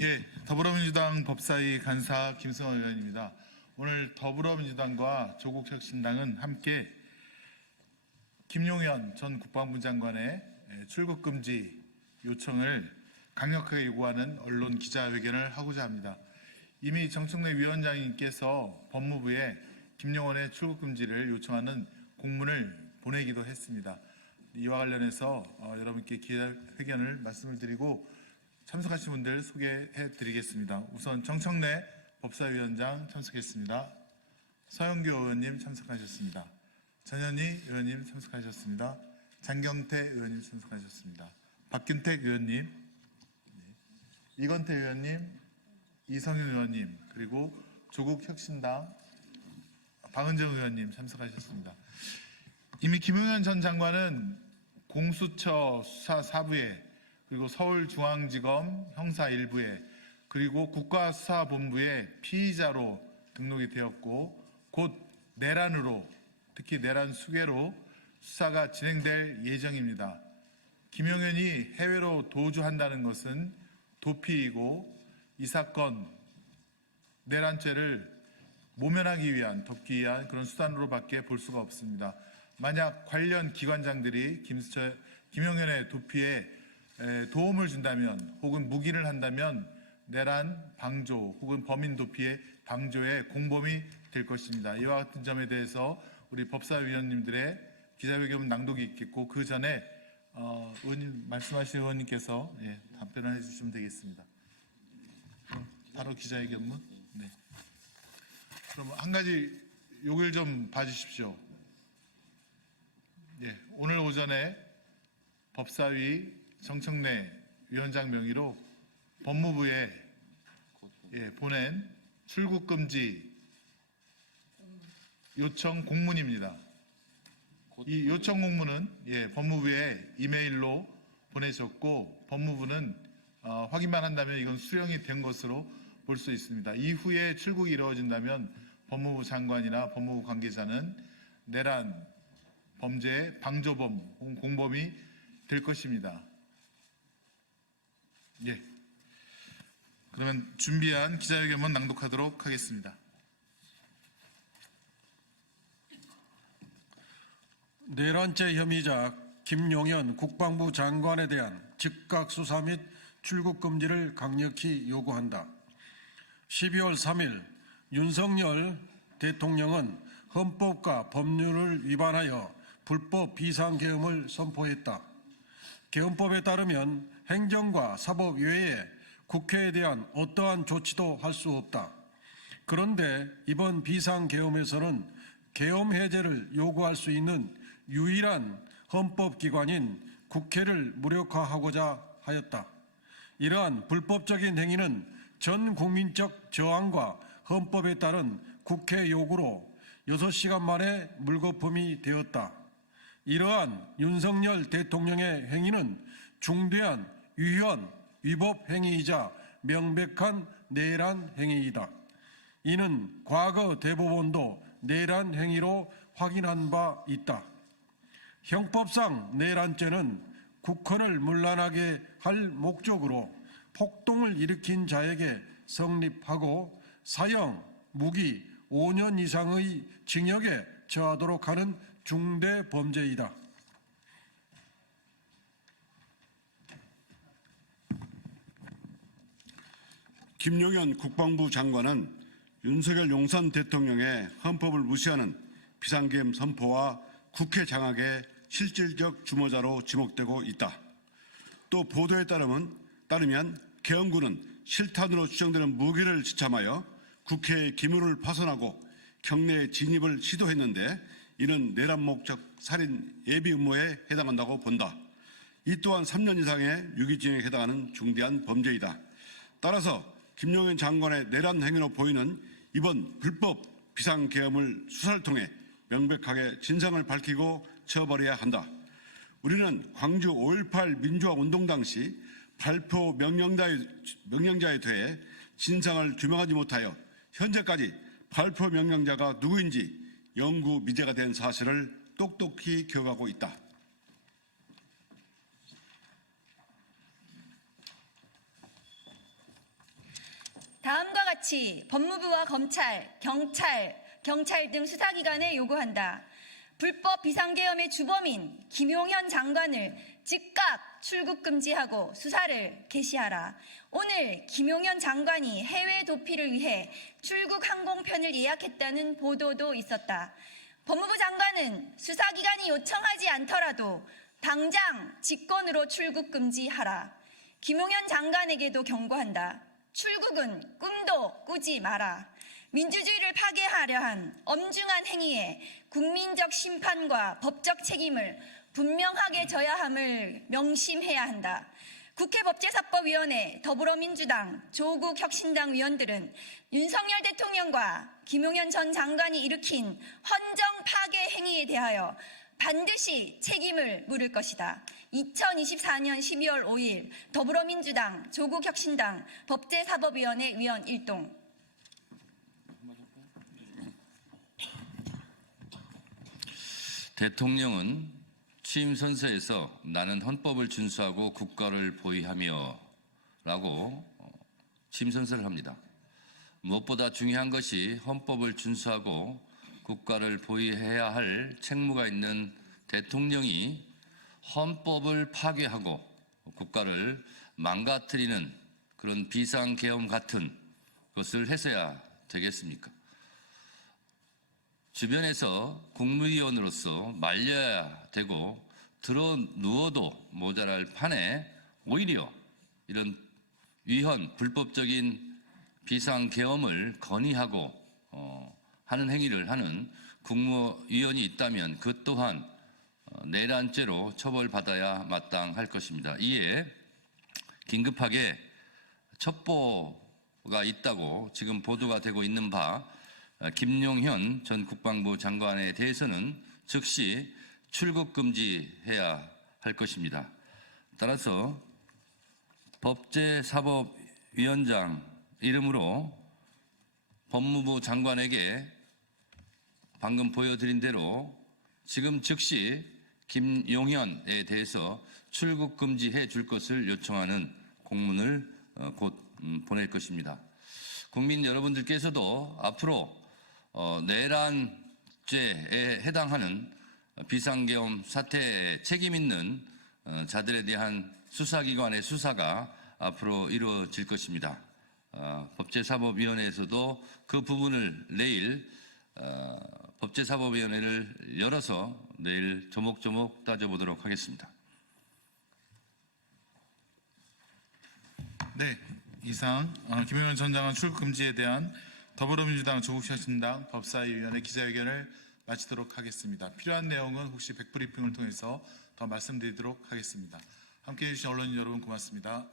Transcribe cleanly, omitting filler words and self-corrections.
예, 더불어민주당 법사위 간사 김승원 의원입니다. 오늘 더불어민주당과 조국혁신당은 함께 김용현 전 국방부 장관의 출국 금지 요청을 강력하게 요구하는 언론 기자회견을 하고자 합니다. 이미 정청래 위원장님께서 법무부에 김용현의 출국 금지를 요청하는 공문을 보내기도 했습니다. 이와 관련해서 여러분께 기자회견을 말씀을 드리고 참석하신 분들 소개해 드리겠습니다. 우선 정청래 법사위원장 참석했습니다. 서영교 의원님 참석하셨습니다. 전현희 의원님 참석하셨습니다. 장경태 의원님 참석하셨습니다. 박균택 의원님, 이건태 의원님, 이성윤 의원님, 그리고 조국혁신당 박은정 의원님 참석하셨습니다. 이미 김용현 전 장관은 공수처 수사 4부에 그리고 서울중앙지검 형사 1부에 그리고 국가수사본부에 피의자로 등록이 되었고 곧 내란으로 특히 내란 수괴로 수사가 진행될 예정입니다. 김용현이 해외로 도주한다는 것은 도피이고 이 사건 내란죄를 모면하기 위한 덮기 위한 그런 수단으로밖에 볼 수가 없습니다. 만약 관련 기관장들이 김용현의 도피에 도움을 준다면 혹은 묵인을 한다면 내란 방조 혹은 범인 도피의 방조에 공범이 될 것입니다. 이와 같은 점에 대해서 우리 법사위원님들의 기자회견 낭독이 있겠고 그 전에 의원님 말씀하신 의원님께서 답변을 해주시면 되겠습니다. 바로 기자회견문. 네. 그럼 한 가지 요걸 좀 봐주십시오. 오늘 오전에 법사위 정청래 위원장 명의로 법무부에 보낸 출국금지 요청 공문입니다. 이 요청 공문은 법무부에 이메일로 보내졌고 법무부는 확인만 한다면 이건 수령이 된 것으로 볼 수 있습니다. 이후에 출국이 이루어진다면 법무부 장관이나 법무부 관계자는 내란 범죄 방조범 혹은 공범이 될 것입니다. 그러면 준비한 기자회견문 낭독하도록 하겠습니다. 내란죄 혐의자 김용현 국방부 장관에 대한 즉각 수사 및 출국 금지를 강력히 요구한다. 12월 3일 윤석열 대통령은 헌법과 법률을 위반하여 불법 비상계엄을 선포했다. 계엄법에 따르면 행정과 사법 외에 국회에 대한 어떠한 조치도 할 수 없다. 그런데 이번 비상계엄에서는 계엄 해제를 요구할 수 있는 유일한 헌법기관인 국회를 무력화하고자 하였다. 이러한 불법적인 행위는 전 국민적 저항과 헌법에 따른 국회 요구로 6시간 만에 물거품이 되었다. 이러한 윤석열 대통령의 행위는 중대한 위헌, 위법 행위이자 명백한 내란 행위이다. 이는 과거 대법원도 내란 행위로 확인한 바 있다. 형법상 내란죄는 국헌을 문란하게 할 목적으로 폭동을 일으킨 자에게 성립하고 사형, 무기 5년 이상의 징역에 처하도록 하는 중대 범죄이다. 김용현 국방부 장관은 윤석열 용산 대통령의 헌법을 무시하는 비상계엄 선포와 국회 장악의 실질적 주모자로 지목되고 있다. 또 보도에 따르면 계엄군은 실탄으로 추정되는 무기를 지참하여 국회의 기물을 파손하고 경내에 진입을 시도했는데 이는 내란 목적 살인 예비 음모에 해당한다고 본다. 이 또한 3년 이상의 유기징역에 해당하는 중대한 범죄이다. 따라서 김용현 장관의 내란 행위로 보이는 이번 불법 비상계엄을 수사를 통해 명백하게 진상을 밝히고 처벌해야 한다. 우리는 광주 5.18 민주화 운동 당시 발표 명령자에 대해 진상을 규명하지 못하여 현재까지 발표 명령자가 누구인지 영구 미제가 된 사실을 똑똑히 기억하고 있다. 다음과 같이 법무부와 검찰, 경찰 등 수사기관에 요구한다. 불법 비상계엄의 주범인 김용현 장관을 즉각 출국 금지하고 수사를 개시하라. 오늘 김용현 장관이 해외 도피를 위해 출국 항공편을 예약했다는 보도도 있었다. 법무부 장관은 수사기관이 요청하지 않더라도 당장 직권으로 출국 금지하라. 김용현 장관에게도 경고한다. 출국은 꿈도 꾸지 마라. 민주주의를 파괴하려 한 엄중한 행위에 국민적 심판과 법적 책임을 분명하게 져야 함을 명심해야 한다. 국회 법제사법위원회, 더불어민주당, 조국 혁신당 위원들은 윤석열 대통령과 김용현 전 장관이 일으킨 헌정 파괴 행위에 대하여 반드시 책임을 물을 것이다. 2024년 12월 5일 더불어민주당, 조국혁신당, 법제사법위원회 위원 1동. 대통령은 취임 선서에서 나는 헌법을 준수하고 국가를 보위하며 라고 취임 선서를 합니다. 무엇보다 중요한 것이 헌법을 준수하고 국가를 보위해야 할 책무가 있는 대통령이 헌법을 파괴하고 국가를 망가뜨리는 그런 비상계엄 같은 것을 해서야 되겠습니까? 주변에서 국무위원으로서 말려야 되고 들어 누워도 모자랄 판에 오히려 이런 위헌 불법적인 비상계엄을 건의하고 하는 행위를 하는 국무위원이 있다면 그 또한 내란죄로 처벌받아야 마땅할 것입니다. 이에 긴급하게 첩보가 있다고 지금 보도가 되고 있는 바 김용현 전 국방부 장관에 대해서는 즉시 출국 금지해야 할 것입니다. 따라서 법제사법위원장 이름으로 법무부 장관에게 방금 보여드린 대로 지금 즉시 김용현에 대해서 출국 금지해 줄 것을 요청하는 공문을 곧 보낼 것입니다. 국민 여러분들께서도 앞으로 내란죄에 해당하는 비상계엄 사태에 책임 있는 자들에 대한 수사기관의 수사가 앞으로 이루어질 것입니다. 법제사법위원회에서도 그 부분을 내일 법제사법위원회를 열어서 내일 조목조목 따져보도록 하겠습니다. 네, 이상 김용현 전 장관 출국 금지에 대한 더불어민주당, 조국혁신당 법사위원회 기자회견을 마치도록 하겠습니다. 필요한 내용은 혹시 백브리핑을 통해서 더 말씀드리도록 하겠습니다. 함께해 주신 언론인 여러분 고맙습니다.